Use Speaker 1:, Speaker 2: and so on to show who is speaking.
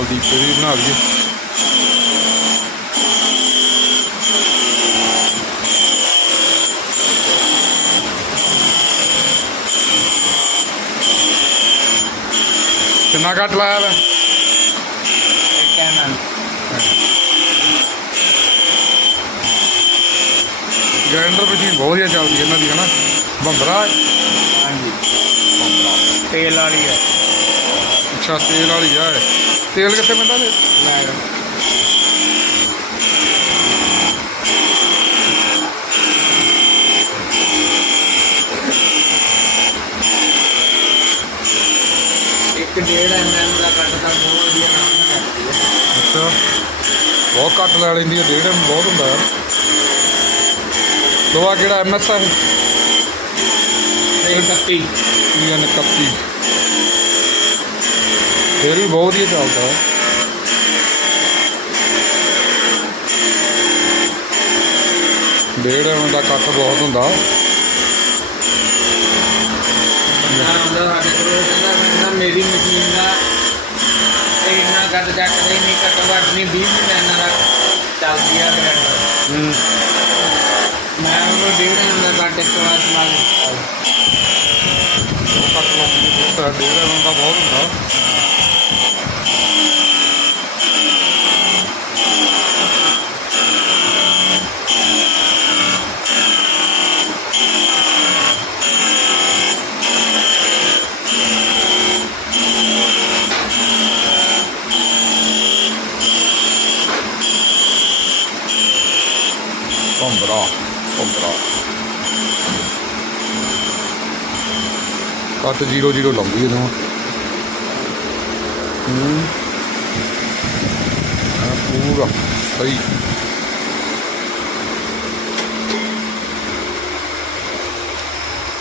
Speaker 1: ਬਣਾ ਲਈਏ। ਕਿੰਨਾ ਕੱਟ ਲਾਇਆ ਵਾ?
Speaker 2: ਕੈਮਨ
Speaker 1: ਗ੍ਰਾਈਂਡਰ ਮਸ਼ੀਨ ਬਹੁਤ ਵਧੀਆ ਚੱਲਦੀ ਹੈ ਇਹਨਾਂ ਦੀ ਹਨਾ? ਬੰਬਰਾ?
Speaker 2: ਹਾਂਜੀ। ਤੇਲ ਵਾਲੀ ਹੈ।
Speaker 1: ਅੱਛਾ ਤੇਲ ਵਾਲੀ ਇਹ। ਤੇਲ ਕਿੱਥੇ ਮਿਲਦਾ ਨੇ
Speaker 2: ਮੈਂ ਇੱਕ ਡੇਢ ਐਮਐਮ ਦਾ ਕੱਟਦਾ ਬਹੁਤ ਵਧੀਆ ਕੰਮ ਕਰਦੀ ਹੈ।
Speaker 1: ਅੱਛਾ। ਬਹੁਤ ਘੱਟ ਲੈ ਲੈਂਦੀ ਹੈ ਡੇਢ ਐਮ ਬਹੁਤ ਹੁੰਦਾ ਲੋਹਾ ਕਿਹੜਾ ਐਮਐਸ ਆ ਇਹ
Speaker 2: ਇਹ ਕੱਤੀ
Speaker 1: ਯਾਨੀ 31 ਫਿਰ ਵੀ ਬਹੁਤ ਵਧੀਆ ਚੱਲਦਾ ਹੈ। ਡੇਢ ਐਮ ਦਾ ਕੱਟ ਬਹੁਤ ਹੁੰਦਾ।
Speaker 2: ਉਹ ਮੇਰੀ ਮਸ਼ੀਨ ਦਾ ਇੰਨਾ ਕੱਟ ਚੱਕਦੇ ਨਹੀਂ ਘੱਟੋ ਘੱਟ ਨਹੀਂ 20 ਮਿੰਟ ਇਹਨਾਂ ਦਾ ਚੱਲਦੀ ਆ ਗ੍ਰੈਂਡਰ
Speaker 1: ਹੂੰ
Speaker 2: ਮੈਂ ਉਹਨੂੰ ਡੇਢ ਐਮ ਦਾ ਕੱਟ ਇੱਕ ਵਾਰ ਚਲਾ ਦਿੱਤਾ
Speaker 1: ਬਹੁਤ ਕੱਟ ਹੈ ਬਹੁਤ ਹੈ, ਡੇਢ ਐਮ ਦਾ ਬਹੁਤ ਹੁੰਦਾ। ਭੰਬਰਾ ਭੰਬਰਾ ਕੱਟ 00 ਲਾਉਂਦੀ ਇਹਨੂੰ ਹੂੰ। ਪੂਰਾ ਸਹੀ।